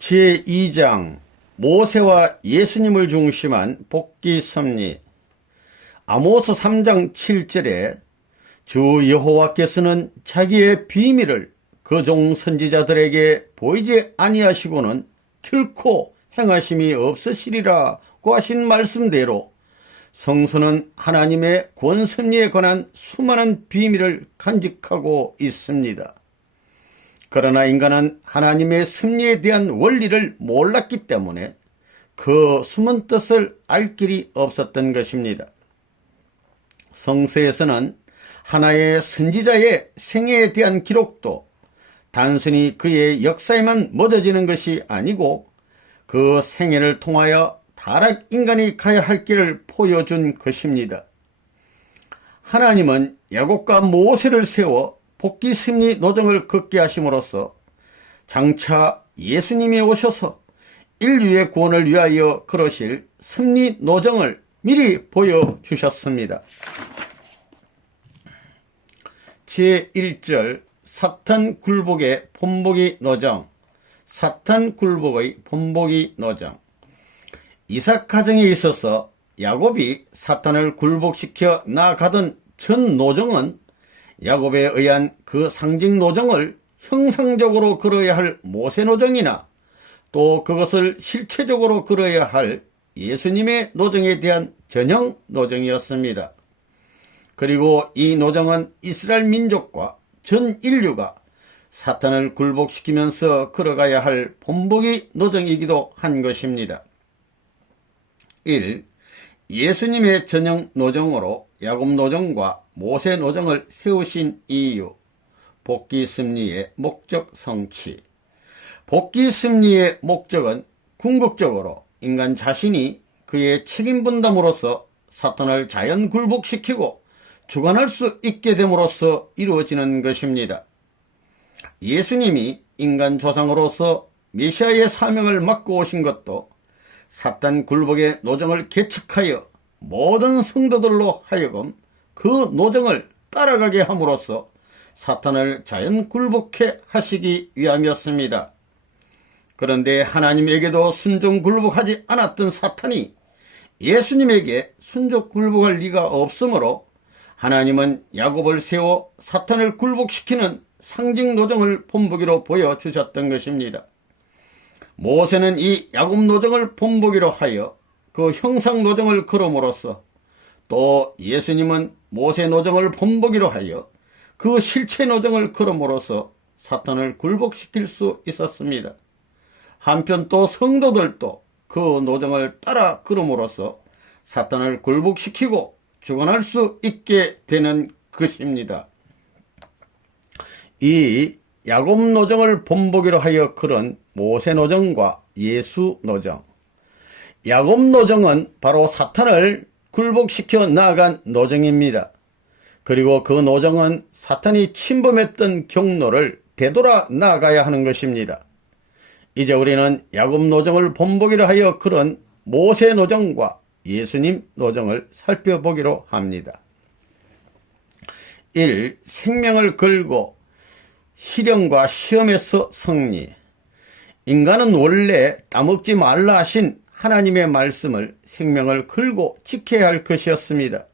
제2장 모세와 예수님을 중심한 복귀 섭리. 아모스 3장 7절에 주 여호와께서는 자기의 비밀을 그 종 선지자들에게 보이지 아니하시고는 결코 행하심이 없으시리라고 하신 말씀대로 성서는 하나님의 권섭리에 관한 수많은 비밀을 간직하고 있습니다. 그러나 인간은 하나님의 섭리에 대한 원리를 몰랐기 때문에 그 숨은 뜻을 알 길이 없었던 것입니다. 성서에서는 하나의 선지자의 생애에 대한 기록도 단순히 그의 역사에만 묻어지는 것이 아니고 그 생애를 통하여 타락 인간이 가야 할 길을 보여준 것입니다. 하나님은 야곱과 모세를 세워 복귀 섭리 노정을 걷게 하심으로써 장차 예수님이 오셔서 인류의 구원을 위하여 걸으실 섭리 노정을 미리 보여주셨습니다. 제1절 사탄 굴복의 본보기 노정. 사탄 굴복의 본보기 노정. 이삭 가정에 있어서 야곱이 사탄을 굴복시켜 나아가던 전 노정은 야곱에 의한 그 상징 노정을 형상적으로 걸어야 할 모세 노정이나 또 그것을 실체적으로 걸어야 할 예수님의 노정에 대한 전형 노정이었습니다. 그리고 이 노정은 이스라엘 민족과 전 인류가 사탄을 굴복시키면서 걸어가야 할 본보기 노정이기도 한 것입니다. 1. 예수님의 전형 노정으로 야곱 노정과 모세 노정을 세우신 이유. 복귀 섭리의 목적 성취. 복귀 섭리의 목적은 궁극적으로 인간 자신이 그의 책임 분담으로서 사탄을 자연 굴복시키고 주관할 수 있게 됨으로써 이루어지는 것입니다. 예수님이 인간 조상으로서 메시아의 사명을 맡고 오신 것도 사탄 굴복의 노정을 개척하여 모든 성도들로 하여금 그 노정을 따라가게 함으로써 사탄을 자연 굴복해 하시기 위함이었습니다. 그런데 하나님에게도 순종 굴복하지 않았던 사탄이 예수님에게 순종 굴복할 리가 없으므로 하나님은 야곱을 세워 사탄을 굴복시키는 상징 노정을 본보기로 보여주셨던 것입니다. 모세는 이 야곱 노정을 본보기로 하여 그 형상 노정을 걸음으로써 또 예수님은 모세 노정을 본보기로 하여 그 실체 노정을 걸음으로써 사탄을 굴복시킬 수 있었습니다. 한편 또 성도들도 그 노정을 따라 걸음으로써 사탄을 굴복시키고 주관할 수 있게 되는 것입니다. 이 야곱 노정을 본보기로 하여 걸은 모세 노정과 예수 노정. 야곱 노정은 바로 사탄을 굴복시켜 나아간 노정입니다. 그리고 그 노정은 사탄이 침범했던 경로를 되돌아 나아가야 하는 것입니다. 이제 우리는 야곱 노정을 본보기로 하여 걸은 모세 노정과 예수님 노정을 살펴보기로 합니다. 1. 생명을 걸고 시련과 시험에서 승리. 인간은 원래 따먹지 말라 하신 하나님의 말씀을 생명을 걸고 지켜야 할 것이었습니다.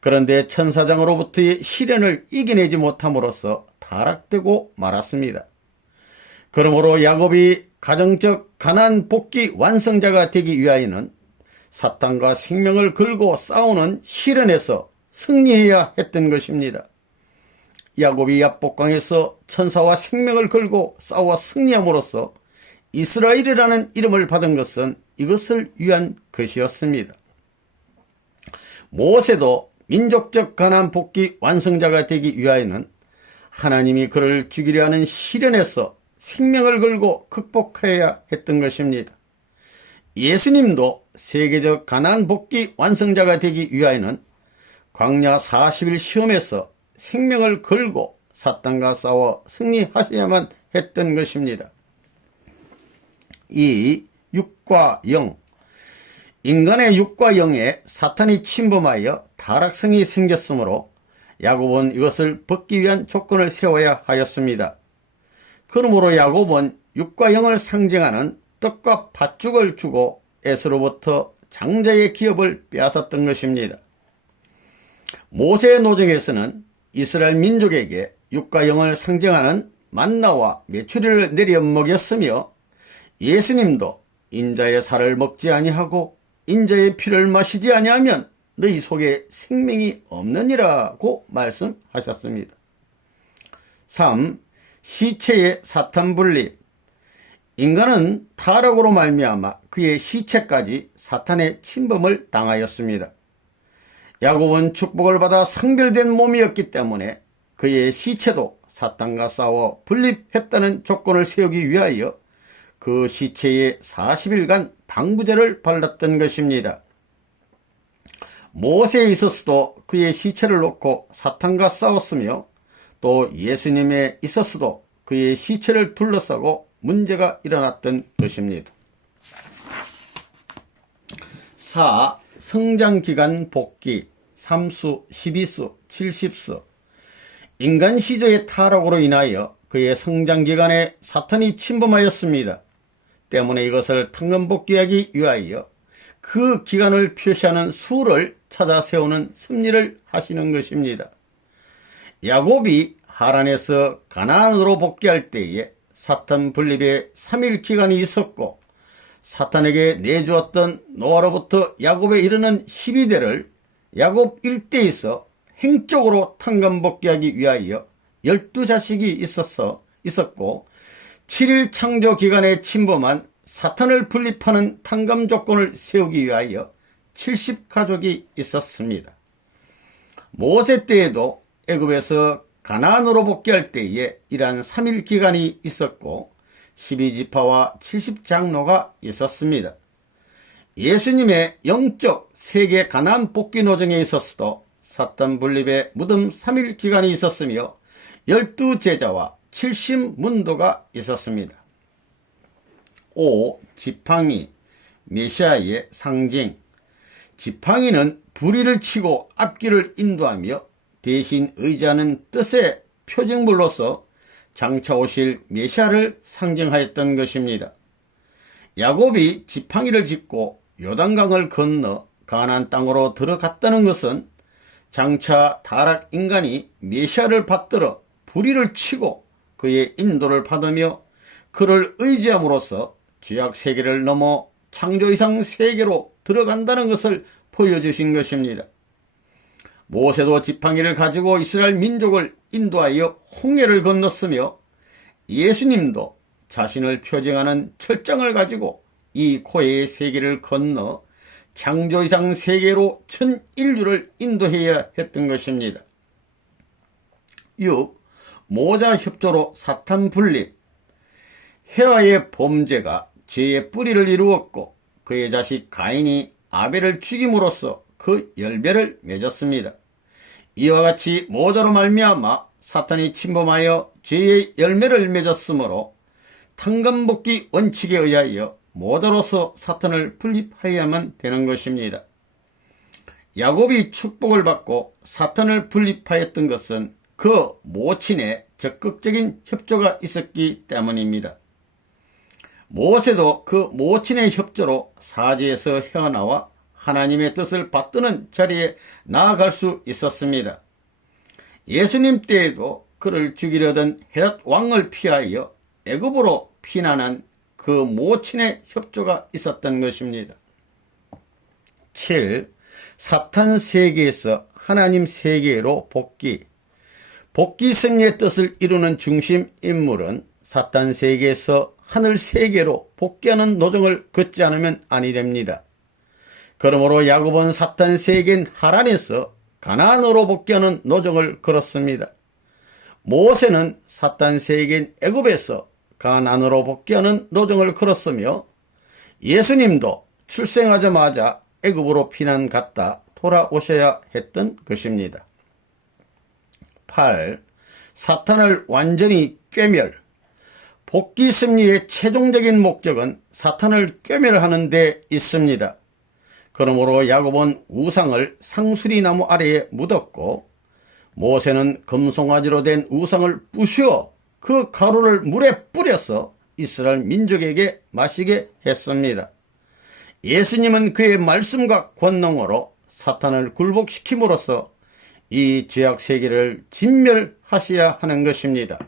그런데 천사장으로부터의 시련을 이겨내지 못함으로써 타락되고 말았습니다. 그러므로 야곱이 가정적 가나안 복귀 완성자가 되기 위하여는 사탄과 생명을 걸고 싸우는 시련에서 승리해야 했던 것입니다. 야곱이 야복강에서 천사와 생명을 걸고 싸워 승리함으로써 이스라엘이라는 이름을 받은 것은 이것을 위한 것이었습니다. 모세도 민족적 가나안 복귀 완성자가 되기 위하여는 하나님이 그를 죽이려 하는 시련에서 생명을 걸고 극복해야 했던 것입니다. 예수님도 세계적 가나안 복귀 완성자가 되기 위하여는 광야 40일 시험에서 생명을 걸고 사탄과 싸워 승리하셔야만 했던 것입니다. 이 육과 영. 인간의 육과 영에 사탄이 침범하여 타락성이 생겼으므로 야곱은 이것을 벗기 위한 조건을 세워야 하였습니다. 그러므로 야곱은 육과 영을 상징하는 떡과 팥죽을 주고 에서로부터 장자의 기업을 빼앗았던 것입니다. 모세의 노정에서는 이스라엘 민족에게 육과 영을 상징하는 만나와 메추리를 내려 먹였으며, 예수님도 인자의 살을 먹지 아니하고 인자의 피를 마시지 아니하면 너희 속에 생명이 없느니라고 말씀하셨습니다. 3. 시체의 사탄 분립. 인간은 타락으로 말미암아 그의 시체까지 사탄의 침범을 당하였습니다. 야곱은 축복을 받아 성별된 몸이었기 때문에 그의 시체도 사탄과 싸워 분립했다는 조건을 세우기 위하여 그 시체에 40일간 방부제를 발랐던 것입니다. 모세에 있어서도 그의 시체를 놓고 사탄과 싸웠으며, 또 예수님에 있어서도 그의 시체를 둘러싸고 문제가 일어났던 것입니다. 4. 성장기간 복귀. 3수, 12수, 70수. 인간 시조의 타락으로 인하여 그의 성장기간에 사탄이 침범하였습니다. 때문에 이것을 탕감복귀하기 위하여 그 기간을 표시하는 수를 찾아 세우는 섭리를 하시는 것입니다. 야곱이 하란에서 가나안으로 복귀할 때에 사탄 분립의 3일 기간이 있었고, 사탄에게 내주었던 노아로부터 야곱에 이르는 12대를 야곱 일대에서 행적으로 탕감복귀하기 위하여 12자식이 있었고, 7일 창조 기간에 침범한 사탄을 분립하는 탕감 조건을 세우기 위하여 70가족이 있었습니다. 모세 때에도 애굽에서 가나안으로 복귀할 때에 이러한 3일 기간이 있었고 12지파와 70장로가 있었습니다. 예수님의 영적 세계 가나안 복귀 노정에 있어서도 사탄 분립의 무덤 3일 기간이 있었으며 12제자와 70문도가 있었습니다. 5. 지팡이, 메시아의 상징. 지팡이는 부리를 치고 앞길을 인도하며 대신 의지하는 뜻의 표징물로서 장차 오실 메시아를 상징하였던 것입니다. 야곱이 지팡이를 짚고 요단강을 건너 가나안 땅으로 들어갔다는 것은 장차 타락 인간이 메시아를 받들어 부리를 치고 그의 인도를 받으며 그를 의지함으로써 죄악 세계를 넘어 창조 이상 세계로 들어간다는 것을 보여주신 것입니다. 모세도 지팡이를 가지고 이스라엘 민족을 인도하여 홍해를 건넜으며, 예수님도 자신을 표징하는 철장을 가지고 이 고해의 세계를 건너 창조 이상 세계로 전 인류를 인도해야 했던 것입니다. 6. 모자 협조로 사탄 분립. 헤와의 범죄가 죄의 뿌리를 이루었고 그의 자식 가인이 아벨을 죽임으로써 그 열매를 맺었습니다. 이와 같이 모자로 말미암아 사탄이 침범하여 죄의 열매를 맺었으므로 탕감복귀 원칙에 의하여 모자로서 사탄을 분립하여야만 되는 것입니다. 야곱이 축복을 받고 사탄을 분립하였던 것은 그 모친의 적극적인 협조가 있었기 때문입니다. 모세도 그 모친의 협조로 사지에서 헤어나와 하나님의 뜻을 받드는 자리에 나아갈 수 있었습니다. 예수님 때에도 그를 죽이려던 헤롯 왕을 피하여 애굽으로 피난한 그 모친의 협조가 있었던 것입니다. 7. 사탄 세계에서 하나님 세계로 복귀. 복귀 승리의 뜻을 이루는 중심 인물은 사탄 세계에서 하늘 세계로 복귀하는 노정을 걷지 않으면 아니 됩니다. 그러므로 야곱은 사탄 세계인 하란에서 가나안으로 복귀하는 노정을 걸었습니다. 모세는 사탄 세계인 애굽에서 가나안으로 복귀하는 노정을 걸었으며, 예수님도 출생하자마자 애굽으로 피난 갔다 돌아오셔야 했던 것입니다. 8. 사탄을 완전히 꿰멸. 복귀 승리의 최종적인 목적은 사탄을 꿰멸하는 데 있습니다. 그러므로 야곱은 우상을 상수리나무 아래에 묻었고, 모세는 금송아지로 된 우상을 부수어 그 가루를 물에 뿌려서 이스라엘 민족에게 마시게 했습니다. 예수님은 그의 말씀과 권능으로 사탄을 굴복시킴으로써 이 죄악 세계를 진멸하셔야 하는 것입니다.